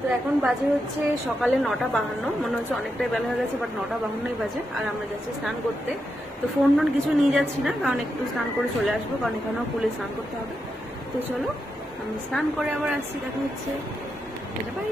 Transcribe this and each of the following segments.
তো এখন বাজে হচ্ছে সকালে 9:52, মনে হচ্ছে অনেকটাই বেলা হয়ে গেছে, বাট 9:52 বাজে। আর আমরা যাচ্ছি স্নান করতে। তো ফোন টোন কিছু নিয়ে যাচ্ছি না, কারণ একটু স্নান করে চলে আসবো, কারণ এখানেও পুলে স্নান করতে হবে। তো চলো আমি স্নান করে আবার আসছি, দেখা হচ্ছে। এটা বাই।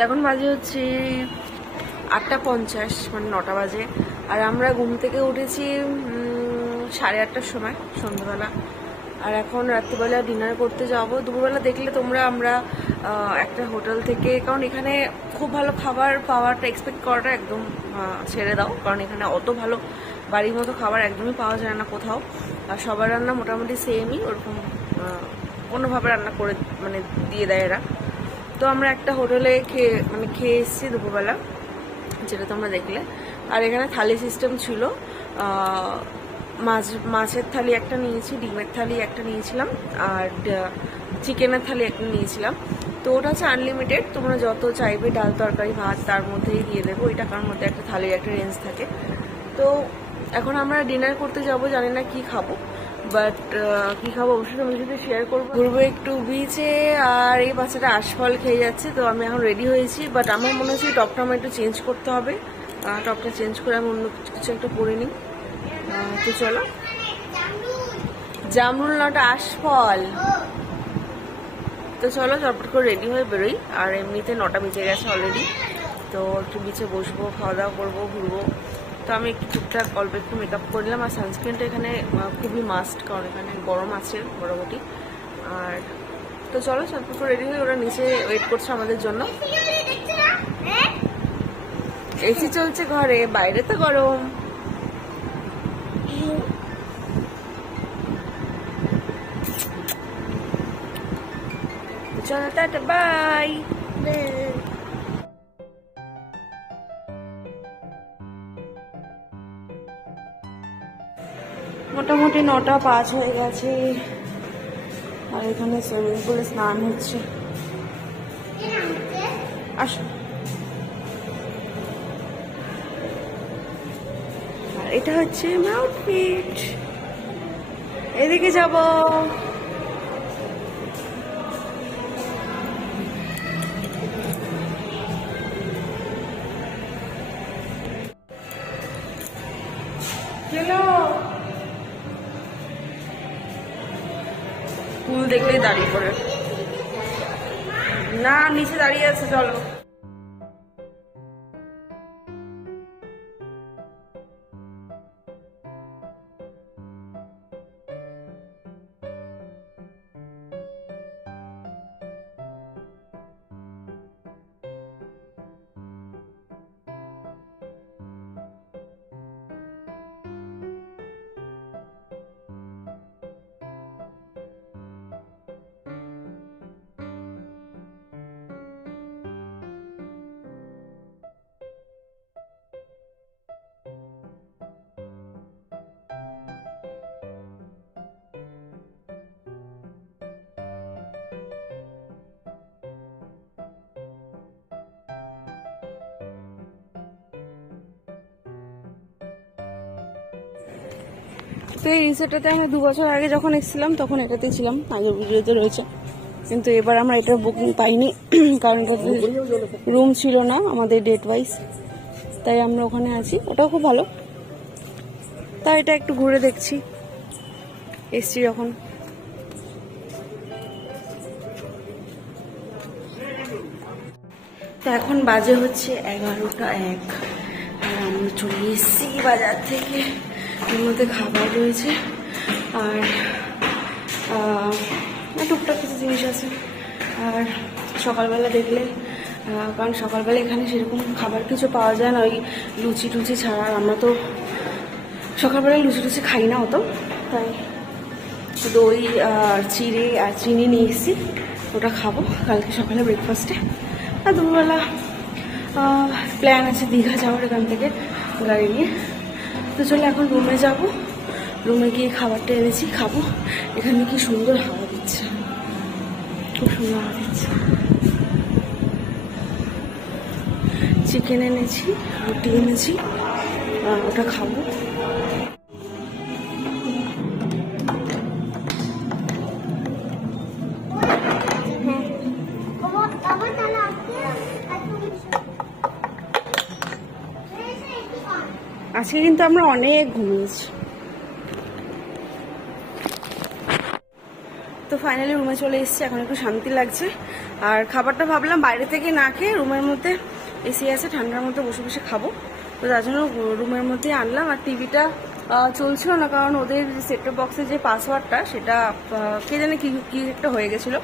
এখন বাজে হচ্ছে 8:50, মানে 9টা বাজে। আর আমরা ঘুম থেকে উঠেছি 8:30টার সময় সন্ধ্যাবেলা। আর এখন রাত্রিবেলা ডিনার করতে যাবো। দুপুরবেলা দেখলে তোমরা আমরা একটা হোটেল থেকে, কারণ এখানে খুব ভালো খাবার পাওয়াটা এক্সপেক্ট করাটা একদম ছেড়ে দাও, কারণ এখানে অত ভালো বাড়ির মতো খাবার একদমই পাওয়া যায় না কোথাও। আর সবার রান্না মোটামুটি সেমই, ওরকম অন্যভাবে রান্না করে মানে দিয়ে দেয় এরা। তো আমরা একটা হোটেলে খেয়ে এসেছি দুপুরবেলা, যেটা তোমরা দেখলে। আর এখানে থালি সিস্টেম ছিল, মাছের থালি একটা নিয়েছি, ডিমের থালি একটা নিয়েছিলাম, আর চিকেনের থালি একটা নিয়েছিলাম। তো ওটা হচ্ছে আনলিমিটেড, তোমরা যত চাইবে ডাল তরকারি ভাত তার মধ্যেই দিয়ে দেবো। ওই টাকার মধ্যে একটা থালির একটা রেঞ্জ থাকে। তো এখন আমরা ডিনার করতে যাব, জানি না কি খাবো, বাট কি খাবো অবশ্যই তোমাদের সাথে শেয়ার করবো। ঘুরবো একটু বিচে। আর এই বাচ্চাটা আশফল খেয়ে যাচ্ছে, তো আমি এখন রেডি হয়েছি। বাট আমার মনে হচ্ছে টপটা আমার একটু চেঞ্জ করতে হবে। টপটা চেঞ্জ করে আমি অন্য কিছু একটা পরে নিই। তো চলো, জামরুল নটা আশফল। তো চলো চটপট করে রেডি হয়ে বেরোই। আর এমনিতে 9টা বেজে গেছে অলরেডি। তো একটু বিচে বসবো, খাওয়া দাওয়া করবো, ঘুরবো। তো আমি একটু টুকটাক অল্প একটু মেকআপ করে নিলাম। আর সানস্ক্রিনটা এখানে খুবই মাস্ট, কারণ এখানে গরম আছে মোটামুটি। আর তো চলো চটপট করে রেডি হয়ে, ওরা নিচে ওয়েট করছে আমাদের জন্য। এসি চলছে ঘরে, বাইরে তো গরম। চলো টাটা, বাই। মোটামুটি 9:05 হয়ে গেছে। আর এখানে সুইমিং পুলে স্নান হচ্ছে। আসো। আর এটা হচ্ছে আউটফিট। এদিকে যাব। ফুল দেখলেই দাঁড়িয়ে পড়ে। না, নিচে দাঁড়িয়ে আছে, চলো। তো এই রিসোর্টটাতে আমি 2 বছর আগে যখন এসেছিলাম তখন এটাতে ছিলাম, আগের ভিডিওতে রয়েছে। কিন্তু এবার আমরা এটার বুকিং পাইনি, কারণ রুম ছিল না আমাদের ডেট ওয়াইজ, তাই আমরা ওখানে আছি। ওটাও খুব ভালো, তাই এটা একটু ঘুরে দেখছি এসছি যখন। তো এখন বাজে হচ্ছে 11:01। আর আমরা চলে এসেছি বাজার থেকে। এর মধ্যে খাবার রয়েছে আর টুকটাক কিছু জিনিস আছে। আর সকালবেলা দেখলে, কারণ সকালবেলা এখানে সেরকম খাবার কিছু পাওয়া যায় না, ওই লুচি টুচি ছাড়া। আমরা তো সকালবেলায় লুচি টুচি খাই না অত, তাই দই আর চিড়ে আর চিনি নিয়ে এসেছি, ওটা খাবো কালকে সকালে ব্রেকফাস্টে। আর দুপুরবেলা প্ল্যান আছে দীঘা যাওয়ার এখান থেকে গাড়ি নিয়ে। তো চলে এখন রুমে যাব, রুমে গিয়ে খাবারটা এনেছি খাবো। এখানে কি সুন্দর হাওয়া দিচ্ছে, খুব সুন্দর হাওয়া দিচ্ছে। চিকেন এনেছি, রুটি এনেছি, ওটা খাবো। আজকে কিন্তু আমরা অনেক ঘুমিয়েছি। তো ফাইনালি রুমে চলে এসেছি, এখন একটু শান্তি লাগছে। আর খাবারটা ভাবলাম বাইরে থেকে না খেয়ে রুমের মধ্যে এসি আছে, ঠান্ডার মধ্যে বসে বসে খাবো, তো তার জন্য রুমের মধ্যে আনলাম। আর টিভিটা চলছিল না, কারণ ওদের সেটটপ বক্সের যে পাসওয়ার্ডটা সেটা কে জানে কি একটা হয়ে গেছিলো।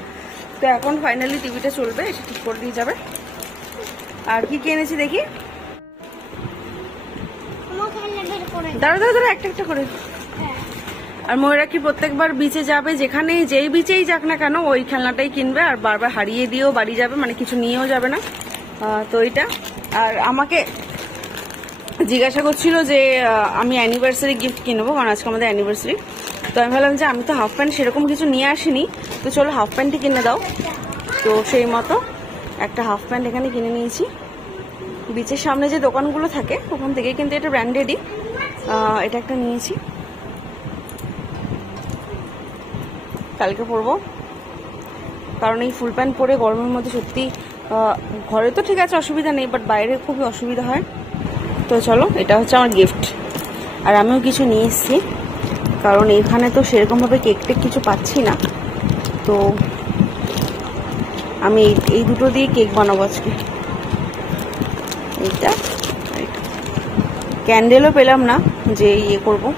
তো এখন ফাইনালি টিভিটা চলবে, এসে ঠিক করে দিয়ে যাবে। আর কি কি এনেছি দেখি, দাঁড়া দাঁড়া দাঁড়া, একটা একটা করে। আর ময়ূরা কি প্রত্যেকবার বিচে যাবে, যেখানে যেই বিচেই যাক না কেন ওই খেলনাটাই কিনবে, আর বারবার হারিয়ে দিয়েও বাড়ি যাবে, মানে কিছু নিয়েও যাবে না। তো এইটা। আর আমাকে জিজ্ঞাসা করছিল যে আমি অ্যানিভার্সারি গিফট কিনবো, কারণ আজকে আমাদের অ্যানিভার্সারি। তো আমি ভাবলাম যে আমি তো হাফ প্যান্ট সেরকম কিছু নিয়ে আসিনি, তো চলো হাফ প্যান্টই কিনে দাও। তো সেই মতো একটা হাফ প্যান্ট এখানে কিনে নিয়েছি। বিচের সামনে যে দোকানগুলো থাকে ওখান থেকে, কিন্তু এটা ব্র্যান্ডেডই। এটা একটা নিয়েছি, কালকে পরবো, কারণ এই ফুল প্যান্ট পরে গরমের মধ্যে সত্যি ঘরে তো ঠিক আছে অসুবিধা নেই, বাট বাইরে খুবই অসুবিধা হয়। তো চলো, এটা হচ্ছে আমার গিফট। আর আমিও কিছু নিয়ে এসেছি, কারণ এখানে তো সেরকমভাবে কেক টেক কিছু পাচ্ছি না, তো আমি এই দুটো দিয়ে কেক বানাবো আজকে। এইটা ক্যান্ডেলও পেলাম না যে ইয়ে করবো,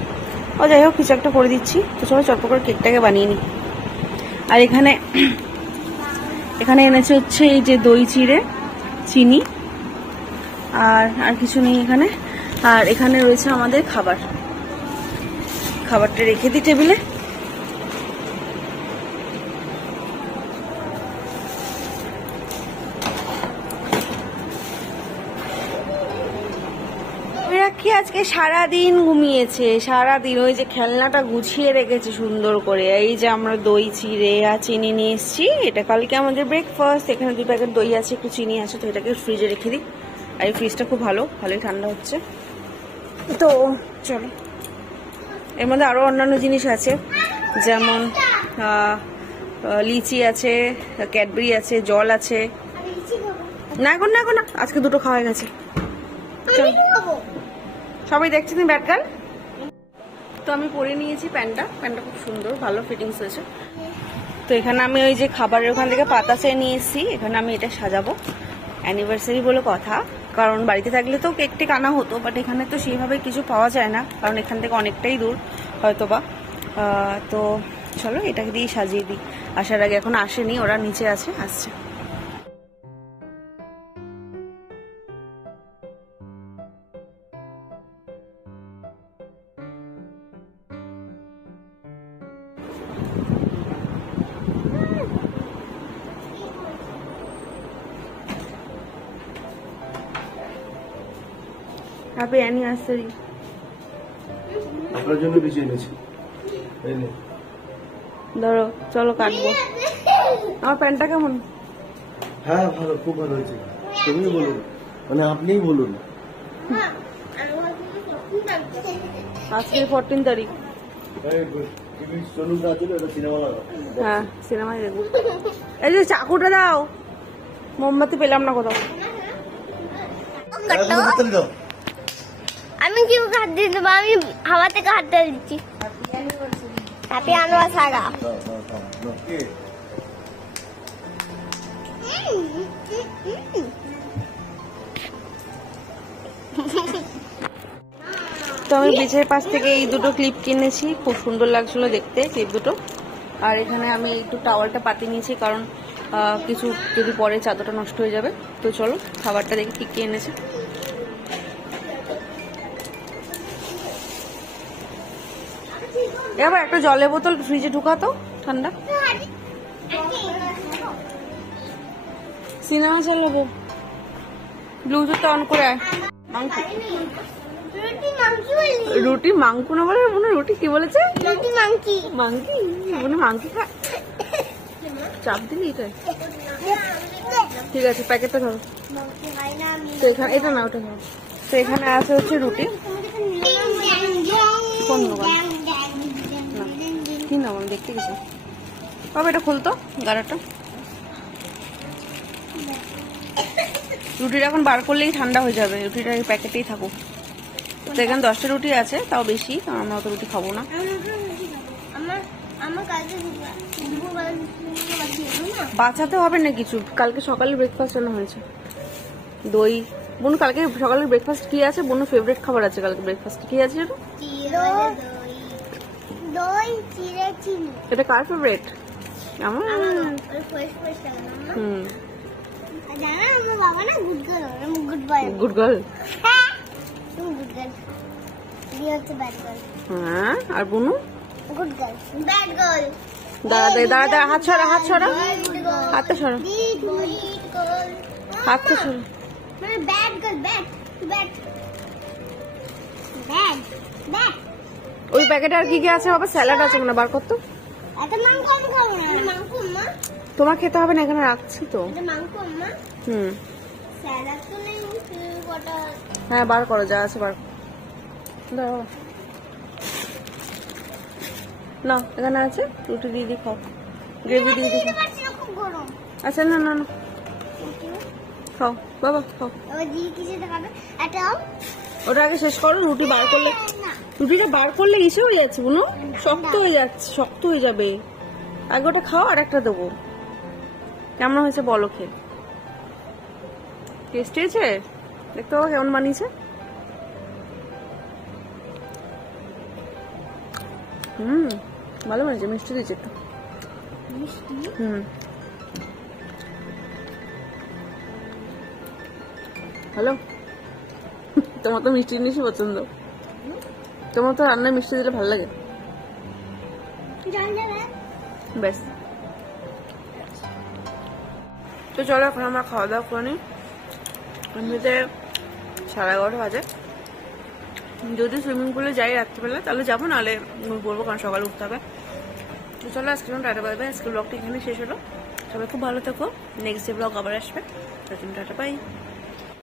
ও যাই হোক কিছু একটা করে দিচ্ছি। তো চলো চটপট করে কেকটাকে বানিয়ে নিই। আর এখানে এনেছে হচ্ছে এই যে দই চিড়ে, চিনি, আর কিছু নেই এখানে। আর এখানে রয়েছে আমাদের খাবারটা রেখে দিই টেবিলে। কি আজকে সারাদিন ঘুমিয়েছে, সারাদিন ওই যে খেলনাটা গুছিয়ে রেখেছে সুন্দর করে। এই যে আমরা দই চিড়ে আর চিনি নিয়ে এসেছি, এটা কালকে আমাদের ব্রেকফাস্ট। এখানে 2 প্যাকেট দই আছে, একটু চিনি আছে, তো এটাকে ফ্রিজে রেখে দিই। আর এই ফ্রিজটা খুব ভালোই ঠান্ডা হচ্ছে। তো চলো, এর মধ্যে আরো অন্যান্য জিনিস আছে, যেমন লিচি আছে, ক্যাডবেরি আছে, জল আছে। না এখন না, আজকে 2টো খাওয়া গেছে। সবাই দেখছি তুমি ব্যাট গার্ল। তো আমি পরে নিয়েছি প্যান্টটা খুব সুন্দর, ভালো ফিটিংস হয়েছে। তো এখানে আমি ওই যে খাবারের ওখান থেকে পাতা চেয়ে নিয়ে এসেছি, এখানে আমি এটা সাজাবো। অ্যানিভার্সারি বলে কথা, কারণ বাড়িতে থাকলে তো কেক টেক আনা হতো, বাট এখানে তো সেইভাবে কিছু পাওয়া যায় না, কারণ এখান থেকে অনেকটাই দূর হয়তোবা। তো চলো এটাকে দিয়ে সাজিয়ে দিই। আসার আগে এখন আসেনি, ওরা নিচে আসছে। Happy anniversary. আপনার জন্য কিছু এনেছি, ধরো চলো কাটবো। আমার প্যান্টটা কেমন? হ্যাঁ ভালো, খুব ভালো হয়েছে। তুমি বলুন, মানে আপনিই বলুন। আজকে 14 তারিখ। চলুন না, চলো সিনেমা। হ্যাঁ সিনেমায় দেখবো। এই যে চাকুটা দাও, মোমবাতি পেলাম না কোথাও। আমি কি হাত দিয়ে দেবো? আমি হাওয়া থেকে হাত দিয়ে দিচ্ছি। Happy anniversary. তো আমি বিচের পাশ থেকে এই 2টো ক্লিপ কিনেছি, খুব সুন্দর লাগছিল দেখতে ক্লিপ দুটো। আর এখানে আমি একটু টাওয়ালটা পাতিয়ে নিয়েছি, কারণ কিছু যদি পরে চাদরটা নষ্ট হয়ে যাবে। তো চলো খাবারটা দেখি কি কি এনেছে। এবার একটা জলের বোতল ফ্রিজে ঢুকাতো, ঠান্ডা। সিনেমা চালাবো, ব্লুটুথটা অন করে। রুটি মাংকু না বলে মনে রুটি কি বলেছে? মাংকি মনে মাংকি খা, চাপ দিলি এটাই। ঠিক আছে প্যাকেটটা ধরো। তো এখানে এটা না, ওটা ধরো। তো এখানে আছে হচ্ছে রুটি। কোন দোকান? কি নাম আমি দেখতে গেছি বাবা, এটা খুলতো গাড়াটা। রুটিটা এখন বার করলেই ঠান্ডা হয়ে যাবে, রুটিটা এই প্যাকেটেই থাকুক। তো এখানে 10টা রুটি আছে, তাও বেশি, কারণ আমরা অত রুটি খাবো না। বাঁচাতে হবে না কিছু, কালকে সকালে ব্রেকফাস্ট আনা হয়েছে দই। বোন কালকে সকালের ব্রেকফাস্ট কি আছে? বোনের ফেভারিট খাবার আছে কালকে ব্রেকফাস্ট কি আছে এটা? দই চিড়ে চিনি। এটা কার ফেভারিট? আমার। হুম, জানা আমার বাবা না গুড গার্ল, আমি গুড বয়। Good girl. হ্যাঁ তুমি গুড গার্ল, দিয়ে হচ্ছে ব্যাড গার্ল। হ্যাঁ, আর বোনু? Good girl, bad girl. দাঁড়া, হাত ছড়া, হাত ছড়া, হাতটা ছড়া, হাতটা ছড়া। মানে bad girl, bad bad bad bad. ওই প্যাকেটে আর কি কি আছে বাবা? স্যালাড আছে মনে, বার কর তো। এটা মাংস আমি খাবো না, এটা মাংস মা। তোমার খেতে হবে না, এখানে রাখছি তো। এটা মাংস মা। হুম, স্যালাড তো নেই, কটা। হ্যাঁ বার করো, যা আছে বার করো। দাও না, এখানে আছে, রুটি দিয়ে দিয়ে খাও, গ্রেভি দিয়ে দিয়ে খাও। খুব গরম। আচ্ছা না না না, খাও বাবা খাও। ওই দিয়ে কিছু দেখাবে এটা। ওটা আগে শেষ করো, রুটি বার করলে, রুটিটা বার করলে ইসে হয়ে যাচ্ছে বুনো, শক্ত হয়ে যাচ্ছে, শক্ত হয়ে যাবে। আগে ওটা খাও, আর একটা দেবো। কেমন হয়েছে বলো খেয়ে? টেস্টি হয়েছে? দেখতে পাবো কেমন বানিয়েছে। হুম, ভালো বানিয়েছে, মিষ্টি দিয়েছে একটু। মিষ্টি। হুম, হ্যালো। তোমার তো মিষ্টি জিনিসই পছন্দ, তোমার তো রান্নায় মিষ্টি দিলে ভালো লাগে। জল দেবে? ব্যাস, তো চলো এখন আমরা খাওয়া দাওয়া করে নিই। এমনিতে 11:30 বাজে। যদি সুইমিং পুলে যাই রাত্রিবেলা তাহলে যাবো, নাহলে বলবো, কারণ সকালে উঠতে হবে। তো চলো আজকে টাটা বাই বাই। আজকে ব্লগটা এখানে শেষ হলো। সবাই খুব ভালো থাকো, নেক্সট ডে ব্লগ আবার আসবে। Tata bye.